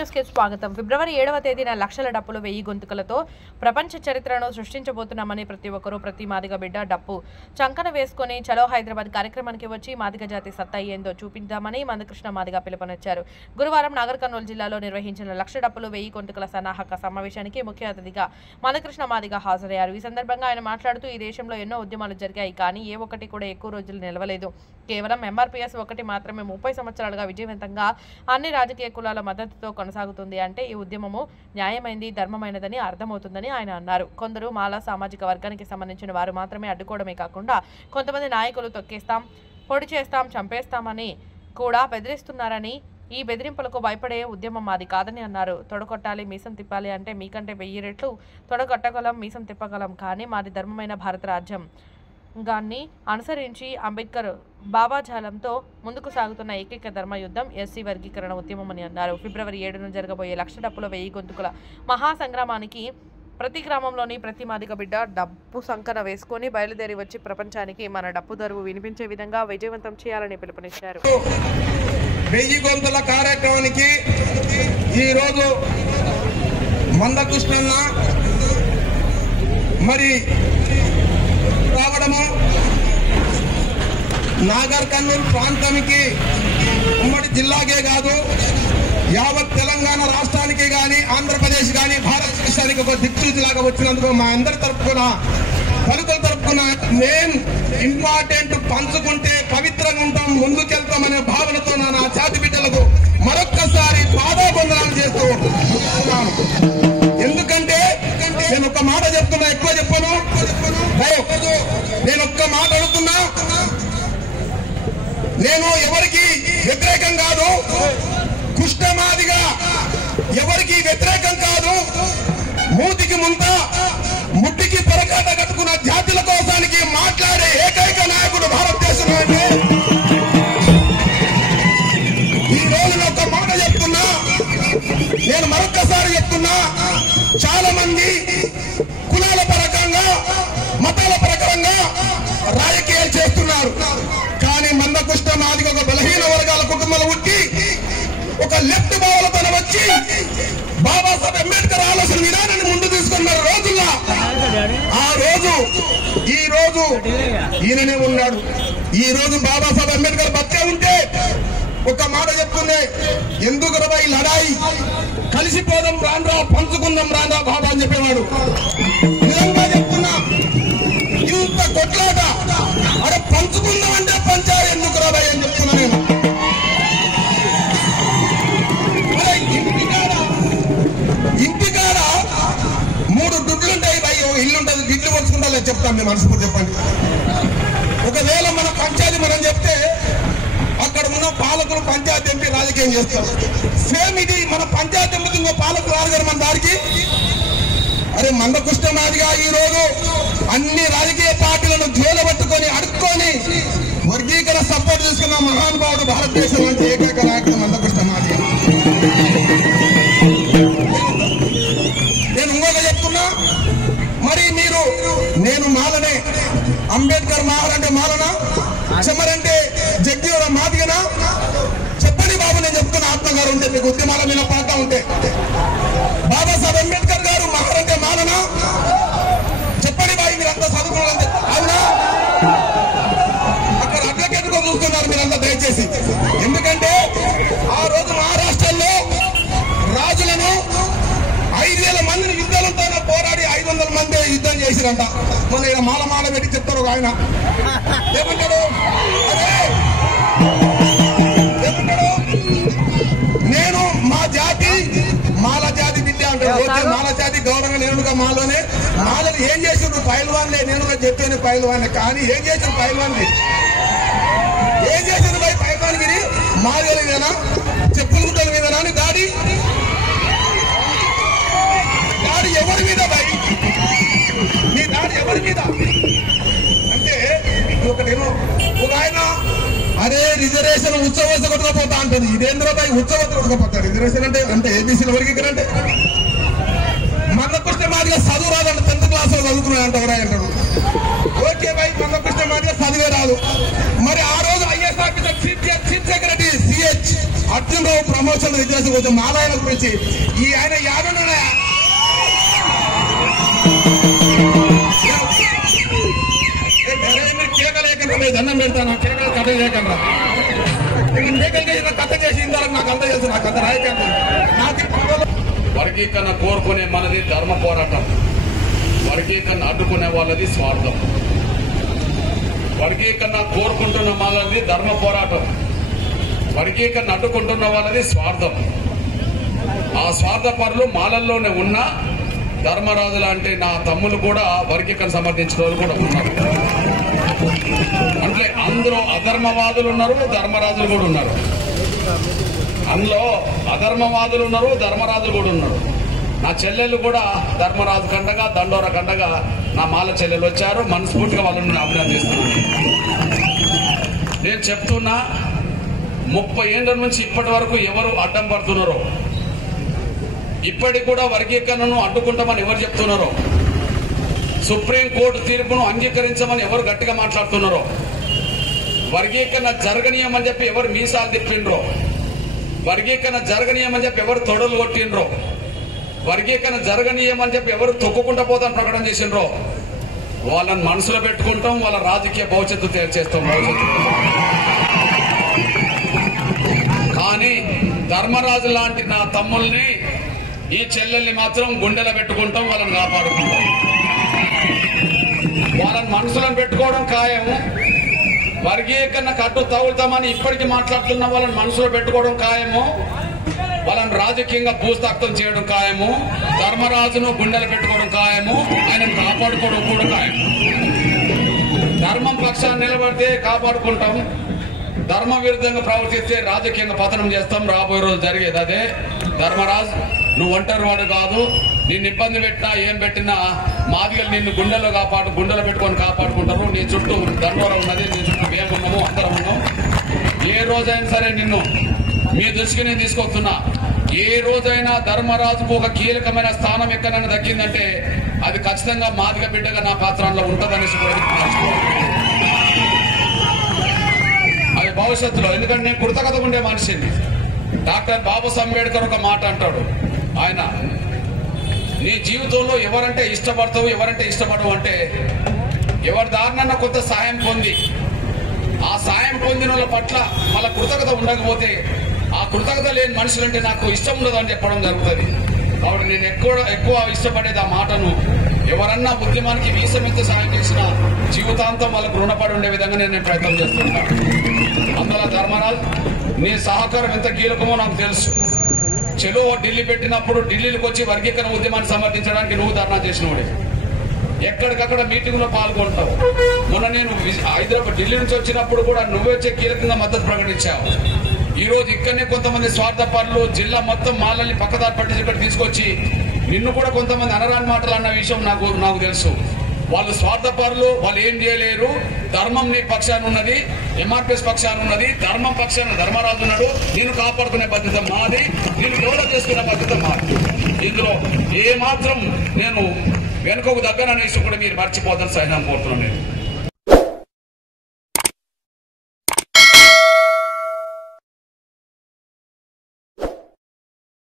News కి స్వాగతం. ఫిబ్రవరి 7వ తేదీన లక్షల డప్పులు 1000 గొంతుకలతో ప్రపంచ చరిత్రను సృష్టించబోతున్నామని ప్రతి ఒక్కరూ ప్రతి మాదిగ బిడ్డ డప్పు చంకన వేసుకుని చలో హైదరాబాద్ కార్యక్రమానికి వచ్చి మాదిగ జాతి సత్తా ఏందో చూపించామని మందకృష్ణ మాదిగ పిలుపునిచ్చారు. గురువారం నాగర్ కర్నూలు జిల్లాలో నిర్వహించిన లక్ష డప్పులు 1000 గొంతుకల సన్నాహక సమావేశానికి ముఖ్య అతిథిగా మందకృష్ణ మాదిగ హాజరయ్యారు. ఈ సందర్భంగా ఆయన మాట్లాడుతూ ఈ దేశంలో ఎన్నో ఉద్యమాలు జరిగాయి, కానీ ఏ ఒక్కటి కూడా ఎక్కువ రోజులు నిలవలేదు. కేవలం ఎంఆర్పీఎస్ ఒకటి మాత్రమే 30 సంవత్సరాలుగా విజయవంతంగా అన్ని రాజకీయ కులాల మద్దతుతో కొనసాగుతుంది. అంటే ఈ ఉద్యమము న్యాయమైంది, ధర్మమైనదని అర్థమవుతుందని ఆయన అన్నారు. కొందరు మాలా సామాజిక వర్గానికి సంబంధించిన వారు మాత్రమే అడ్డుకోవడమే కాకుండా కొంతమంది నాయకులు తొక్కేస్తాం, పొడి చేస్తాం, చంపేస్తామని కూడా బెదిరిస్తున్నారని, ఈ బెదిరింపులకు భయపడే ఉద్యమం మాది కాదని అన్నారు. తొడగొట్టాలి, మీసం తిప్పాలి అంటే మీకంటే 1000 రెట్లు తొడగొట్టగలం, మీసం తిప్పగలం, కానీ మాది ధర్మమైన భారత రాజ్యం గాన్ని అనుసరించి అంబేద్కర్ భావాజాలంతో ముందుకు సాగుతున్న ఏకైక ధర్మ యుద్ధం ఎస్సీ వర్గీకరణ ఉద్యమమని అన్నారు. ఫిబ్రవరి 7న జరగబోయే లక్ష డప్పుల 1000 గొంతుకుల మహాసంగ్రామానికి ప్రతి గ్రామంలోని ప్రతి మాదిగ బిడ్డ డప్పు సంకన వేసుకొని బయలుదేరి వచ్చి ప్రపంచానికి మన డప్పు దరువు వినిపించే విధంగా విజయవంతం చేయాలని పిలుపునిచ్చారు. 1000 గొంతుల కార్యక్రమానికి ఈరోజు మందకృష్ణన్న మరి రావడము నాగర్ కర్నూలు ప్రాంతానికి ఉమ్మడి జిల్లాకే కాదు యావత్ తెలంగాణ రాష్ట్రానికి కానీ ఆంధ్రప్రదేశ్ కానీ భారతదేశానికి ఒక దిక్సూచిలాగా వచ్చినందుకు మా అందరి తరపున పలుకుల తరపున మెయిన్ ఇంపార్టెంట్ పంచుకుంటే పవిత్రంగా ఉంటాం, ముందుకెళ్తామనే భావనతో నా జాతి బిడ్డలకు మరొక్కసారి పాదాబంధనాలు చేస్తూ ఎందుకంటే నేను ఒక్క మాట చెప్తున్నా, ఎక్కువ చెప్పను. నేను ఒక్క మాట అడుగుతున్నా, నేను ఎవరికి వ్యతిరేకం కాదు, కుష్ఠమాదిగా ఎవరికి వ్యతిరేకం కాదు. మూతికి ముంత ముట్టికి పొరకాట కట్టుకున్న జాతుల కోసానికి మాట్లాడే ఏకైక నాయకుడు భారతదేశంలో అంటే ఈ రోజు ఒక మాట చెప్తున్నా, నేను మరొక్కసారి చెప్తున్నా. చాలా మంది కులాల పరకంగా మతాల పరకంగా రాజకీయాలు చేస్తున్నారు, కానీ మందకృష్ణ మాదిగ ఒక బలహీన వర్గాల కుటుంబంలో పుట్టి ఒక లెఫ్ట్ భావాలతో వచ్చి బాబాసాహెబ్ అంబేద్కర్ ఆలోచన విధానాన్ని ముందు తీసుకున్న రోజుల్లో ఆ రోజు ఈ రోజు ఈయననే ఉన్నాడు. ఈ రోజు బాబాసాహెబ్ అంబేద్కర్ బతికే ఉంటే ఒక మాట చెప్తుండే, ఎందుకు రబాయి లడాయి, కలిసిపోదాం రాండ్రా, పంచుకుందాం రాండ్రా బాబా అని చెప్పేవాడు. నిజంగా చెప్తున్నా, ఇంత కొట్లాట అరే పంచుకుందాం అంటే పంచారు ఎందుకు రాబాయి అని చెప్తున్నా నేను. అరే ఇంటికాడ 3 దుడ్లుంటాయి భయ్, ఇల్లు ఉంటుంది, గిడ్లు పంచుకుంటా లేదు చెప్తాం మేము మనసు చెప్పండి. ఒకవేళ మన పంచాయతీ మనం చెప్తే అక్కడ ఉన్న పాలకులు పంచాయతీ ఎంపీ రాజకీయం చేస్తారు. సేమ్ ఇది మన పంచాయతీ ఎంపీ ఇంకో పాలకులు రారు కదా మన దారికి. అరే మందకృష్ణ మాదిగా ఈ రోజు అన్ని రాజకీయ పార్టీలను జోలు పట్టుకొని అడుక్కొని వర్గీకరణ సపోర్ట్ చేసుకున్న మహానుభావుడు భారతదేశం అంటే ఏకైక నాయకుడు మందకృష్ణ మాదిగా. నేను ఇంకొక చెప్తున్నా, మరి మీరు నేను మాలనే, అంబేద్కర్ మాలంటే మాలనా, చెమరంటే జగ్గివర మాదిగనా చెప్పండి బాబు. నేను చెప్తున్నా, ఆత్మగారు ఉంటే మీకు ఉద్యమాల మీద పాట ఉంటే బాబాసాహెబ్ అంబేద్కర్ గారు మహారంటే మాలనా చెప్పండి బాయ్. మీరంతా చదువుకోవాలంటే అవునా? అక్కడ అడ్వకేట్గా చూస్తున్నారు మీరంతా దయచేసి. ఎందుకంటే ఆ రోజు మహారాష్ట్రలో రాజులను 5,000 మందిని యుద్ధాలతో పోరాడి 500 మంది యుద్ధం చేసిరంట. మొన్న ఇక్కడ మాల పెట్టి చెప్తారు ఆయన ఏమంటాడు, అరే ఏమంటాడు, నేను మా జాతి మాల జాతి బిడ్డ అంటాడు. ఓకే, మాల జాతి గౌరవంగా నేనుగా మాలోనే. మాలని ఏం చేసిండ్రు పైల్వాన్లే, నేనుగా చెప్పాను పైల్వాన్లే, కానీ ఏం చేసిండ్రు పైల్వాన్కి, ఏం చేసిండ్రు భయ్ పైల్వాన్కి? మాల మీదనా, చెప్పుల గుట్టల మీదనా అని దాడి ఎవరి మీద భయ్, నీ దాడి ఎవరి మీద అంటే ఒకటేమో ఒక ఆయన అరే రిజర్వేషన్ ఉత్సవత కొట్టుకపోతా అంటుంది. ఇదేంద్ర భయ్ ఉత్సవత కొట్టుకపోతాడు? రిజర్వేషన్ అంటే ఏబీసీల వరకు అంటే మందకృష్ణ మాదిగా చదువు రాదంటే 10th క్లాస్ లో చదువుకున్నాడు అంటే ఎవరా అంటాడు. ఓకే భయ్, మందకృష్ణ మాదిగా చదివే రాదు. మరి ఆ రోజు is officer chief secretary CH Arjuna Rao promotion reservation కొంచెం మాలాయన గురించి ఈ ఆయన యాదనుడే కేకలేకుండా దండం పెడతాను కేకలు కథ చేయకుండా కేకలు కథ చేసి నాకు అంత చేస్తాను నాకు అంత నాయకంగా వర్గీకరణ కోరుకునే మనది ధర్మ పోరాటం, వర్గీకరణ అడ్డుకునే వాళ్ళది స్వార్థం. వర్గీకరణ కోరుకుంటున్న వాళ్ళది ధర్మ పోరాటం, వర్గీకరణ అడ్డుకుంటున్న వాళ్ళది స్వార్థం. ఆ స్వార్థ పరులు మాలల్లోనే ఉన్న ధర్మరాజు లాంటి నా తమ్ములు కూడా వర్గీకరణ సమర్థించిన వాళ్ళు కూడా ఉన్నారు. అంటే అందులో అధర్మవాదులు ఉన్నారు, ధర్మరాజులు కూడా ఉన్నారు. అందులో అధర్మవాదులు ఉన్నారు, ధర్మరాజులు కూడా ఉన్నారు. నా చెల్లెళ్ళు కూడా ధర్మరాజు కండగా దండోర కండగా నా మాల చెల్లెలు వచ్చారు. మనస్ఫూర్తిగా వాళ్ళని అభినందిస్తున్నాను. నేను చెప్తున్నా 30 ఏళ్ల నుంచి ఇప్పటి వరకు ఎవరు అడ్డం పడుతున్నారో, ఇప్పటికి కూడా వర్గీకరణను అడ్డుకుంటామని ఎవరు చెప్తున్నారో, సుప్రీంకోర్టు తీర్పును అంగీకరించమని ఎవరు గట్టిగా మాట్లాడుతున్నారో, వర్గీకరణ జరగనీయమని చెప్పి ఎవరు మీసాలు తిప్పిండ్రో, వర్గీకరణ జరగనీయమని చెప్పి ఎవరు తొడలు కొట్టిండ్రో, వర్గీకరణ జరగనీయమని చెప్పి ఎవరు తొక్కుకుంటా పోతాను ప్రకటన చేసిండ్రో వాళ్ళని మనసులో పెట్టుకుంటాం. వాళ్ళ రాజకీయ భవిష్యత్తు తేల్చేస్తాం. కానీ ధర్మరాజు లాంటి నా తమ్ముల్ని, ఈ చెల్లెల్ని మాత్రం గుండెలో పెట్టుకుంటాం, వాళ్ళని కాపాడుకుంటాం. వాళ్ళని మనసులను పెట్టుకోవడం ఖాయము. వర్గీకరణ కట్టు తగులుతామని ఇప్పటికీ మాట్లాడుతున్న వాళ్ళని మనసులో పెట్టుకోవడం ఖాయము. వాళ్ళని రాజకీయంగా భూస్థాపితం చేయడం ఖాయము. ధర్మరాజును గుండెలు పెట్టుకోవడం ఖాయము. ఆయనను కాపాడుకోవడం కూడా ఖాయము. ధర్మం పక్షాన్ని నిలబడితే కాపాడుకుంటాం, ధర్మ విరుద్ధంగా ప్రవర్తిస్తే రాజకీయంగా పతనం చేస్తాం. రాబోయే రోజు జరిగేది అదే. ధర్మరాజు నువ్వు ఒంటరి వాడు కాదు, నిన్ను ఇబ్బంది పెట్టినా ఏం పెట్టినా మాదిగలు నిన్ను గుండెల్లో గుండెలో పెట్టుకొని కాపాడుకుంటారు. నీ చుట్టూ దండోర ఉన్నది, నీ చుట్టూ మేము ఉన్నాము, అందరం ఉన్నాం. ఏ రోజైనా సరే నిన్ను మీ దృష్టికి నేను తీసుకొస్తున్నా. ఏ రోజైనా ధర్మరాజుకు ఒక కీలకమైన స్థానం ఎక్కడైనా దక్కిందంటే అది ఖచ్చితంగా మాదిగ బిడ్డగా నా పాత్రలో ఉంటుందనేసి అది భవిష్యత్తులో. ఎందుకంటే నేను కృతజ్ఞత ఉండే మనిషిని. డాక్టర్ బాబాసాహెబ్ అంబేద్కర్ ఒక మాట అంటాడు. ఆయన నీ జీవితంలో ఎవరంటే ఇష్టపడతావు, ఎవరంటే ఇష్టపడవు అంటే ఎవరి దారినన్నా కొంత సాయం పొంది ఆ సాయం పొందిన వాళ్ళ పట్ల మళ్ళా కృతజ్ఞత ఉండకపోతే ఆ కృతజ్ఞత లేని మనుషులంటే నాకు ఇష్టం ఉండదు అని చెప్పడం జరుగుతుంది. కాబట్టి నేను ఎక్కువ ఇష్టపడేది ఆ మాటను. ఎవరన్నా ఉద్యమానికి వీసమెత్తి సాయం చేసిన జీవితాంతం వాళ్ళకు రుణపడి ఉండే విధంగా నేను ప్రయత్నం చేస్తున్నాను. అందువల్ల ధర్మరాజ్ నీ సహకారం ఎంత కీలకమో నాకు తెలుసు. చెలో ఢిల్లీ పెట్టినప్పుడు ఢిల్లీకి వచ్చి వర్గీకరణ ఉద్యమాన్ని సమర్థించడానికి నువ్వు ధర్నా చేసినవాడే. ఎక్కడికక్కడ మీటింగ్ లో పాల్గొంటావు. మొన్న నేను హైదరాబాద్ ఢిల్లీ నుంచి వచ్చినప్పుడు కూడా నువ్వే వచ్చే కీలకంగా మద్దతు ప్రకటించావు. ఈ రోజు ఇక్కడనే కొంతమంది స్వార్థపరులు జిల్లా మొత్తం మాలల్ని పక్కదారి పట్టించి ఇక్కడ తీసుకొచ్చి నిన్ను కూడా కొంతమంది అనరాని మాటలు అన్న విషయం నాకు తెలుసు. వాళ్ళు స్వార్థపరులు, వాళ్ళు ఏం చేయలేరు. ధర్మం నీ పక్షాన ఉన్నది, ఎంఆర్పీఎస్ పక్షాన ఉన్నది, ధర్మం పక్షాన ధర్మరాజు ఉన్నాడు. నేను కాపాడుకునే బాధ్యత మాది, నేను డెవలప్ చేసుకునే బాధ్యత మాది. ఇందులో ఏ మాత్రం నేను వెనుకకు దగ్గర అనేసి కూడా మీరు మర్చిపోతాను సైనా కోరుతున్నాను. నేను